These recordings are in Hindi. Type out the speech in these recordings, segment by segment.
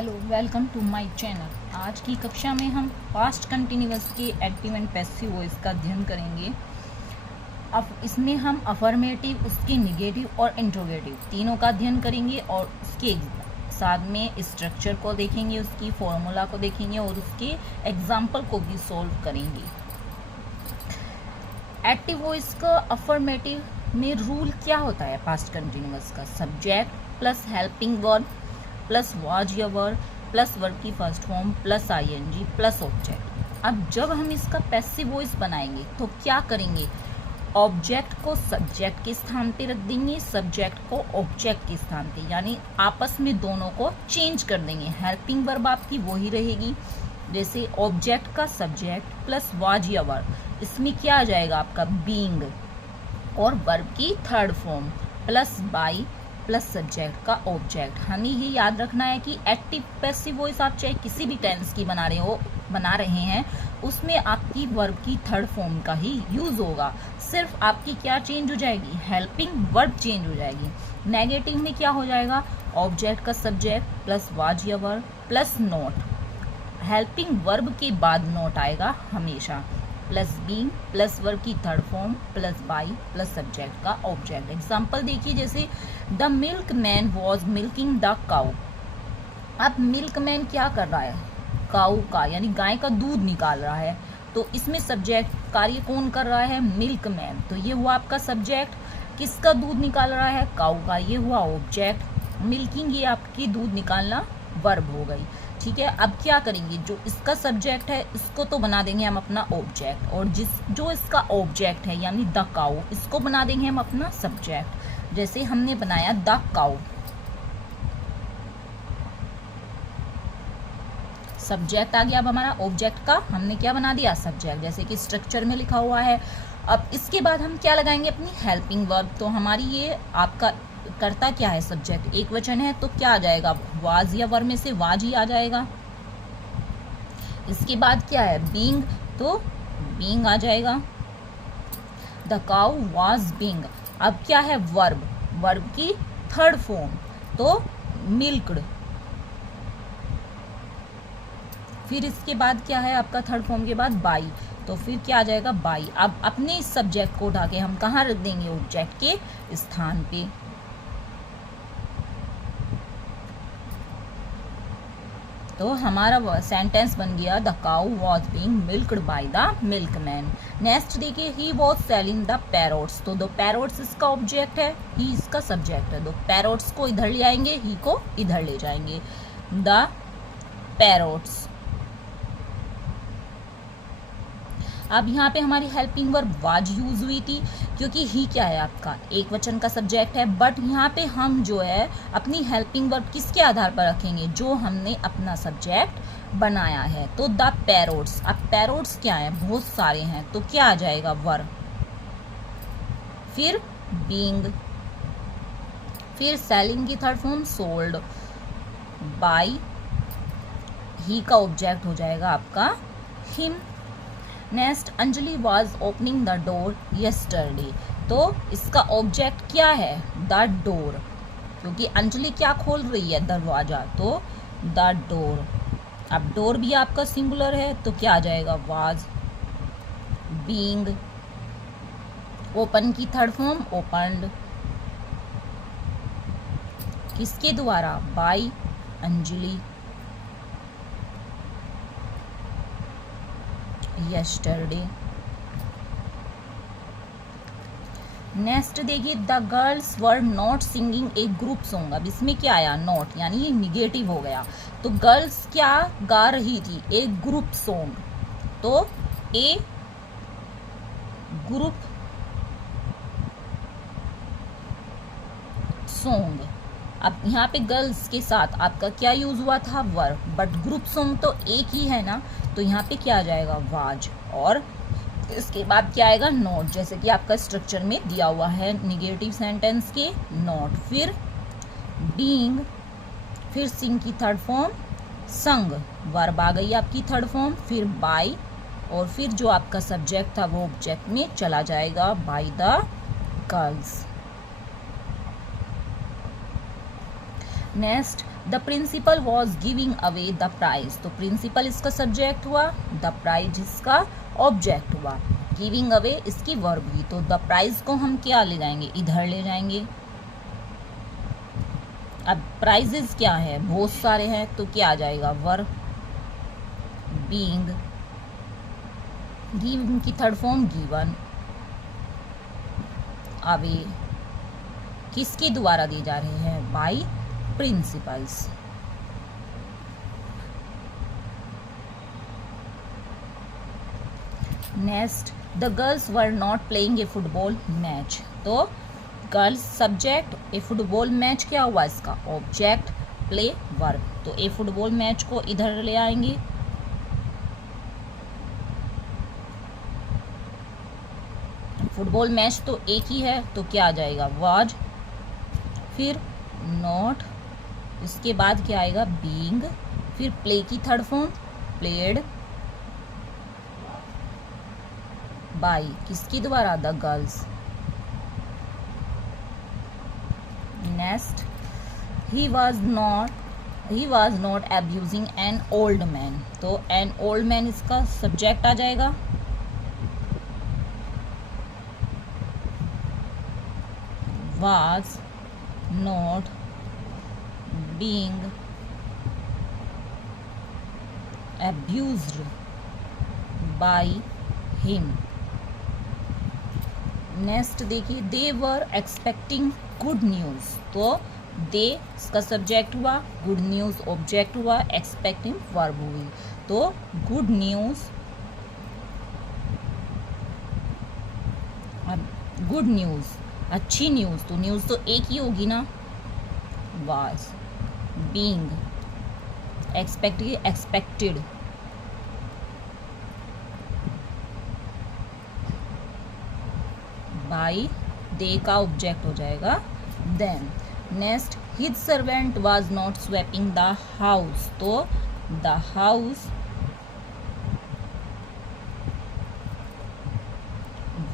Hello, welcome to my channel. आज की कक्षा में हम पास्ट कंटिन्यूअस के एक्टिव एंड पैसिव वॉइस का अध्ययन करेंगे। अब इसमें हम अफर्मेटिव, उसके निगेटिव और इंट्रोगेटिव तीनों का अध्ययन करेंगे और उसके साथ में स्ट्रक्चर को देखेंगे, उसकी फॉर्मूला को देखेंगे और उसके एग्जाम्पल को भी सॉल्व करेंगे। एक्टिव वॉइस का अफर्मेटिव में रूल क्या होता है? पास्ट कंटिन्यूअस का subject plus helping verb plus was या वर्ब प्लस वर्ब की first form plus ING plus object. अब जब हम इसका पैसिव वॉइस बनाएंगे तो क्या करेंगे? ऑब्जेक्ट को सब्जेक्ट के स्थान पे रख देंगे, सब्जेक्ट को ऑब्जेक्ट के स्थान पे, यानी आपस में दोनों को चेंज कर देंगे। हेल्पिंग वर्ब आपकी वही रहेगी, जैसे ऑब्जेक्ट का सब्जेक्ट प्लस वाज या वर्ब, इसमें क्या आ जाएगा आपका बीइंग, और वर्ब की third form plus by plus subject का ऑब्जेक्ट। हमें ये याद रखना है कि एक्टिव पैसिव वॉइस आप चाहे किसी भी टेंस की बना रहे हैं, उसमें आपकी वर्ब की थर्ड फॉर्म का ही यूज होगा। सिर्फ आपकी क्या चेंज हो जाएगी? हेल्पिंग वर्ब चेंज हो जाएगी। नेगेटिव में क्या हो जाएगा? ऑब्जेक्ट का सब्जेक्ट प्लस वाज या verb plus note, helping verb के बाद नोट आएगा हमेशा, प्लस बीइंग प्लस वर्ब की third form plus by plus subject का ऑब्जेक्ट। एग्जाम्पल देखिए, जैसे the milk man was milking the cow. अब मिल्क मैन क्या कर रहा है? काऊ का यानी गाय का दूध निकाल रहा है, तो इसमें सब्जेक्ट कार्य कौन कर रहा है? Milk man. तो ये हुआ आपका सब्जेक्ट। किसका दूध निकाल रहा है? काऊ का। ये हुआ ऑब्जेक्ट। मिल्किंग ये आपकी दूध निकालना वर्ब हो गई। ठीक है, अब क्या करेंगे? जो इसका सब्जेक्ट है इसको तो बना देंगे हम अपना ऑब्जेक्ट, और जो इसका ऑब्जेक्ट है यानी द काऊ, इसको बना देंगे हम अपना सब्जेक्ट। जैसे हमने बनाया द काऊ, सब्जेक्ट आ गया। अब हमारा ऑब्जेक्ट का हमने क्या बना दिया? सब्जेक्ट, जैसे कि स्ट्रक्चर में लिखा हुआ है। अब इसके बाद हम क्या लगाएंगे? अपनी हेल्पिंग वर्ब। तो हमारी ये आपका करता क्या है? सब्जेक्ट एक वचन है तो क्या आ जाएगा? वाज या वर्ब में से वाज ही आ जाएगा। इसके बाद क्या है? बीइंग, तो बीइंग आ जाएगा। The cow was being. अब क्या है? वर्ब, वर्ब की थर्ड फॉर्म तो मिल्क्ड। फिर इसके बाद क्या है आपका? थर्ड फॉर्म के बाद बाई, तो फिर क्या आ जाएगा? बाई। अब अपने इस सब्जेक्ट को उठा के हम कहाँ रख देंगे? ऑब्जेक्ट के स्थान पे। तो हमारा सेंटेंस बन गया the cow was being milked by the milkman. Next देखिए, he was selling the parrots. तो द पैरोट्स इसका ऑब्जेक्ट है, ही इसका सब्जेक्ट है। तो पैरोट्स को इधर ले आएंगे, ही को इधर ले जाएंगे। The parrots. अब यहाँ पे हमारी हेल्पिंग वर्ब वाज यूज हुई थी, क्योंकि ही क्या है? आपका एक वचन का सब्जेक्ट है। बट यहाँ पे हम जो है अपनी हेल्पिंग वर्ब किसके आधार पर रखेंगे? जो हमने अपना सब्जेक्ट बनाया है। तो द पैरोट्स। अब पैरोट्स क्या है? बहुत सारे हैं, तो क्या आ जाएगा? वर्ब, फिर बीइंग, फिर सेलिंग की थर्ड फॉर्म सोल्ड, बाय, ही का ऑब्जेक्ट हो जाएगा आपका him. Next, Anjali was opening the door yesterday. तो इसका ऑब्जेक्ट क्या है? द डोर, क्योंकि अंजलि क्या खोल रही है? दरवाजा, तो द डोर। अब डोर भी आपका सिंगुलर है तो क्या आ जाएगा? वॉज, बीइंग, ओपन की थर्ड फॉर्म ओपन्ड, किसके द्वारा? By Anjali, yesterday। नेक्स्ट देखिए, the girls were not singing a group song. अब इसमें क्या आया? नॉट, यानी ये निगेटिव हो गया। तो गर्ल्स क्या गा रही थी? ए ग्रुप सॉन्ग, तो ए ग्रुप सॉन्ग। अब यहाँ पे गर्ल्स के साथ आपका क्या यूज हुआ था? वर्ब, बट ग्रुप सॉन्ग तो एक ही है ना, तो यहाँ पे क्या आ जाएगा? वाज। और इसके बाद क्या आएगा? नोट, जैसे कि आपका स्ट्रक्चर में दिया हुआ है निगेटिव सेंटेंस के नोट। फिर बीइंग, फिर सिंग की थर्ड फॉर्म संग, वर्ब आ गई आपकी थर्ड फॉर्म, फिर बाय, और फिर जो आपका सब्जेक्ट था वो ऑब्जेक्ट में चला जाएगा, by the girls. Next, the principal was giving away the prize, तो प्रिंसिपल इसका सब्जेक्ट हुआ, द प्राइज इसका ऑब्जेक्ट हुआ, गिविंग अवे इसकी वर्ब हुई। तो द प्राइज को हम क्या ले जाएंगे, इधर ले जाएंगे। अब प्राइजेस क्या है, बहुत सारे हैं, तो क्या आ जाएगा, वर्ब, बीइंग, गिविंग की थर्ड फॉर्म गिवन, अवे किसके द्वारा दिए जा रहे हैं, by principals. Next, the girls were not playing a football match, तो girls subject, a football match क्या हुआ इसका ऑब्जेक्ट, प्ले वर्ब, तो ए फुटबॉल मैच को इधर ले आएंगे। फुटबॉल मैच तो एक ही है, तो क्या आ जाएगा, वाज, फिर नॉट, इसके बाद क्या आएगा, बीइंग, फिर प्ले की थर्ड फॉर्म प्लेड बाय किसकी द्वारा, the girls. Next, he was not abusing an old man, तो एन ओल्ड मैन इसका सब्जेक्ट आ जाएगा, was not being abused by him। Next देखिए, दे वर एक्सपेक्टिंग गुड न्यूज़, तो दे इसका सब्जेक्ट हुआ, गुड न्यूज़ ऑब्जेक्ट हुआ, एक्सपेक्टिंग वर्ब हुई, तो गुड न्यूज़, गुड न्यूज़ अच्छी न्यूज़, तो न्यूज़ तो एक ही होगी ना, वाज, बीइंग, एक्सपेक्टेड, बाय, दे का ऑब्जेक्ट हो जाएगा, then. Next, his servant was not sweeping the house, तो द हाउस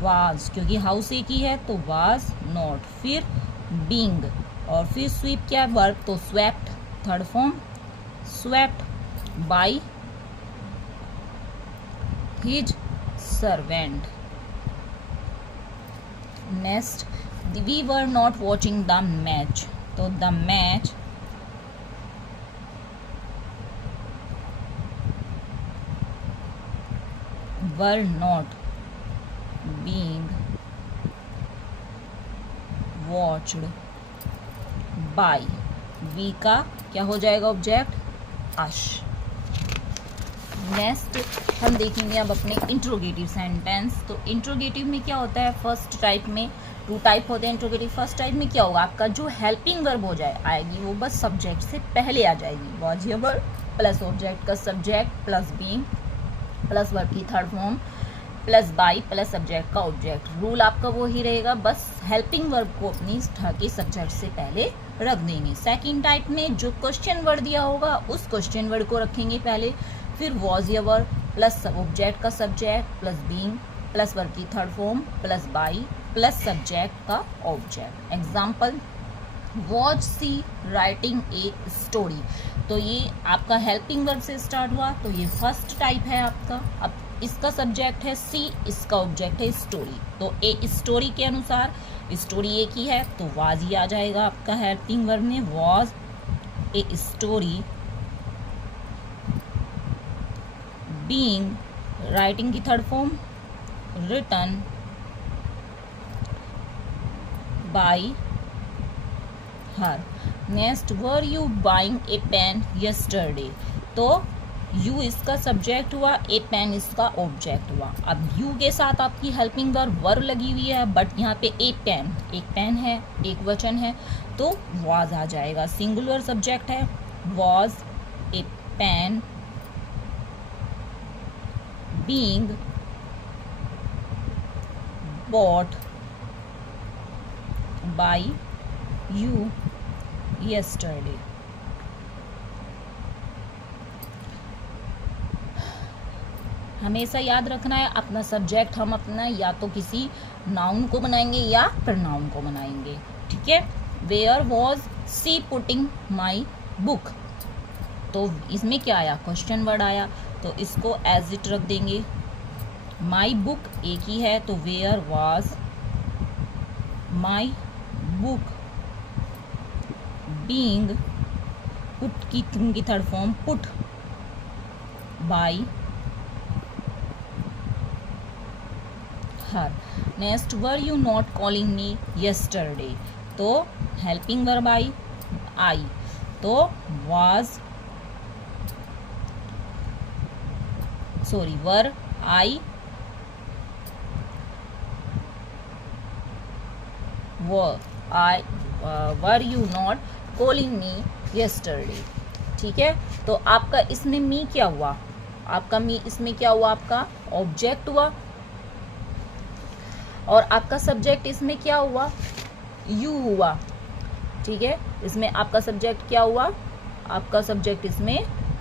वाज, क्योंकि हाउस एक ही है, तो वाज नॉट, फिर बीइंग, और फिर स्वीप क्या है, वर्ब, तो swept third form swept by his servant. Next, we were not watching the match, तो the match were not being watched by, we का क्या हो जाएगा ऑब्जेक्ट, अश। नेक्स्ट हम देखेंगे अब अपने इंट्रोगेटिव सेंटेंस। तो इंट्रोगेटिव में क्या होता है, फर्स्ट टाइप में, टू टाइप होते हैं इंट्रोगेटिव। फर्स्ट टाइप में क्या होगा, आपका जो हेल्पिंग वर्ब हो जाए आएगी वो बस सब्जेक्ट से पहले आ जाएगी, वॉज या वर्ब प्लस ऑब्जेक्ट का subject plus being plus verb की third form plus by plus subject का ऑब्जेक्ट। रूल आपका वो ही रहेगा, बस हेल्पिंग वर्ब को अपनी के सब्जेक्ट से पहले रख देंगे। सेकंड टाइप में जो क्वेश्चन वर्ड दिया होगा उस क्वेश्चन वर्ड को रखेंगे पहले, फिर वॉज या वर्ब प्लस ऑब्जेक्ट का subject plus being plus verb की third form plus by plus subject का object. Example, was she writing a story, तो ये आपका हेल्पिंग वर्ब से स्टार्ट हुआ, तो ये फर्स्ट टाइप है आपका। अब इसका सब्जेक्ट है सी, इसका ऑब्जेक्ट है स्टोरी, तो ए स्टोरी के अनुसार स्टोरी एक ही है, तो वाज ही आ जाएगा आपका हेल्पिंग वर्ब में, was a story being, writing की third form written by her. Next, were you buying a pen yesterday, तो यू इसका सब्जेक्ट हुआ, ए पेन इसका ऑब्जेक्ट हुआ। अब यू के साथ आपकी हेल्पिंग वर्ब लगी हुई है, बट यहाँ पे ए पेन, एक पेन है, एक वचन है, तो वॉज आ जाएगा। सिंगुलर सब्जेक्ट है, was a pen being bought by you yesterday. हमेशा याद रखना है, अपना सब्जेक्ट हम अपना या तो किसी नाउन को बनाएंगे या प्रनाउन को बनाएंगे, ठीक है। Where was she putting my book, तो इसमें क्या आया, क्वेश्चन वर्ड आया, तो इसको एज इट रख देंगे। माई बुक एक ही है, तो where was my book being put की third form put by her. Next, were you not calling me yesterday, तो हेल्पिंग वर्ब आई, तो was were I were you not calling me yesterday. ठीक है, तो आपका इसमें मी क्या हुआ, आपका मी इसमें क्या हुआ, आपका ऑब्जेक्ट हुआ, और आपका सब्जेक्ट इसमें क्या हुआ, यू हुआ। ठीक है, इसमें आपका सब्जेक्ट क्या हुआ, आपका सब्जेक्ट इसमें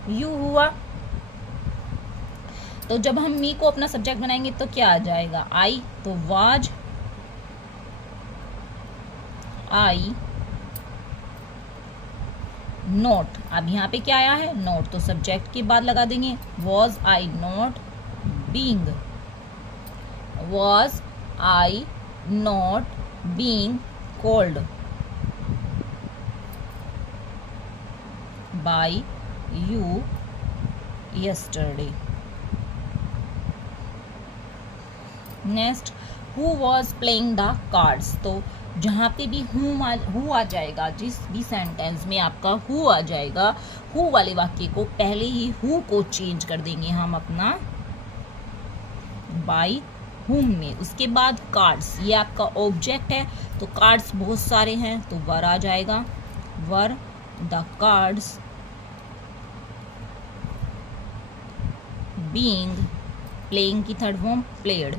यू हुआ। तो जब हम मी को अपना सब्जेक्ट बनाएंगे तो क्या आ जाएगा, आई, तो वाज आई नॉट, अब यहाँ पे क्या आया है, नॉट, तो सब्जेक्ट के बाद लगा देंगे was I not being, was I not being called by you yesterday। Next, who was playing the cards, तो जहाँ पे भी हु आ जाएगा, जिस भी सेंटेंस में आपका हु आ जाएगा, हु वाले वाक्य को पहले ही हु को चेंज कर देंगे हम अपना बाय हुम में। उसके बाद कार्ड्स, ये आपका ऑब्जेक्ट है, तो कार्ड्स बहुत सारे हैं, तो वर आ जाएगा, were the cards being, playing की third form played.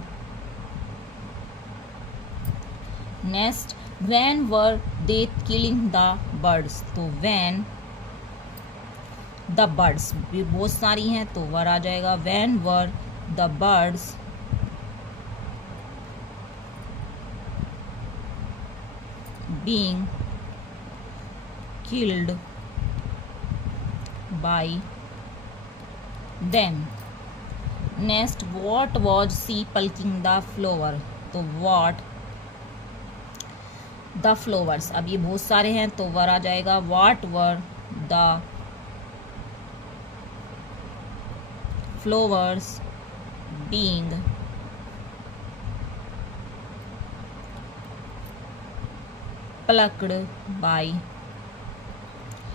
Next, when were they killing the birds, तो व्हेन द बर्ड्स भी बहुत सारी हैं, तो वर आ जाएगा, when were the birds being killed by them. Next, what was she plucking the flower, तो व्हाट द फ्लावर्स, अब ये बहुत सारे हैं, तो वर आ जाएगा, what were the flowers being plucked by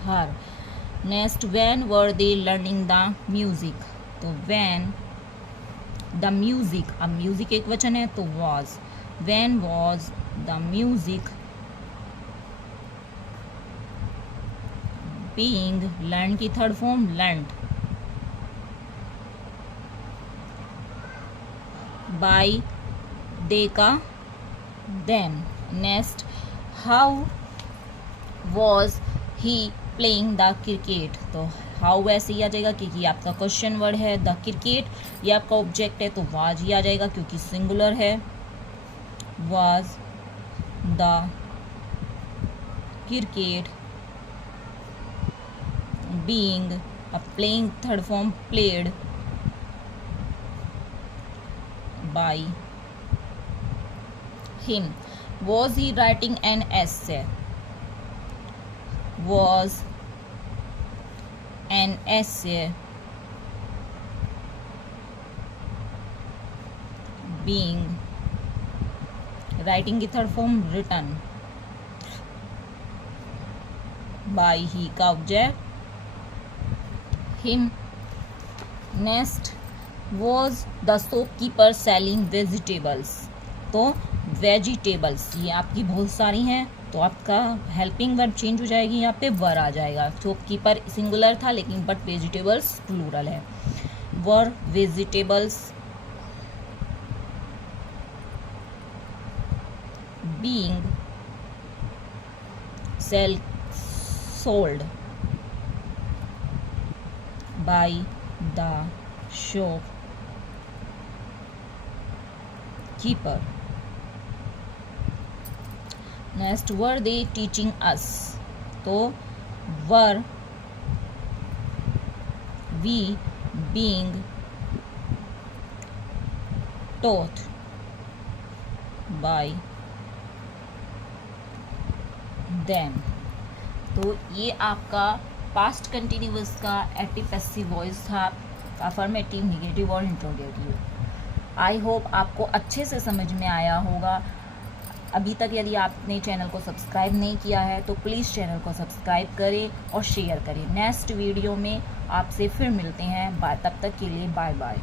her। Next, when were they learning the music, तो when the music, अब म्यूजिक एक वचन है, तो was, when was the music being learned की third form learned by they का them। Next, how was he playing the cricket, तो हाउ ऐसे ही आ जाएगा क्योंकि आपका क्वेश्चन वर्ड है, द क्रिकेट ये आपका ऑब्जेक्ट है, तो वाज ही आ जाएगा क्योंकि सिंगुलर है, वाज द क्रिकेट बीइंग, अब playing third form played by him. Was he writing an essay, was an essay being, writing की third form written by he का object him। Next, was the shopkeeper selling vegetables, तो वेजिटेबल्स ये आपकी बहुत सारी हैं, तो आपका हेल्पिंग वर्ब चेंज हो जाएगी, यहाँ पे वर आ जाएगा। शॉपकीपर सिंगुलर था लेकिन बट वेजिटेबल्स प्लूरल है, were vegetables being sold by the shopkeeper. Next, were they teaching us, तो were we being taught by them। तो ये आपका पास्ट कंटिन्यूअस का एक्टिव पैसिव वॉइस था, अफर्मेटिव, निगेटिव और इंट्रोगेटिव। आई होप आपको अच्छे से समझ में आया होगा। अभी तक यदि आपने चैनल को सब्सक्राइब नहीं किया है तो प्लीज़ चैनल को सब्सक्राइब करें और शेयर करें। नेक्स्ट वीडियो में आपसे फिर मिलते हैं। बाय, तब तक के लिए बाय बाय।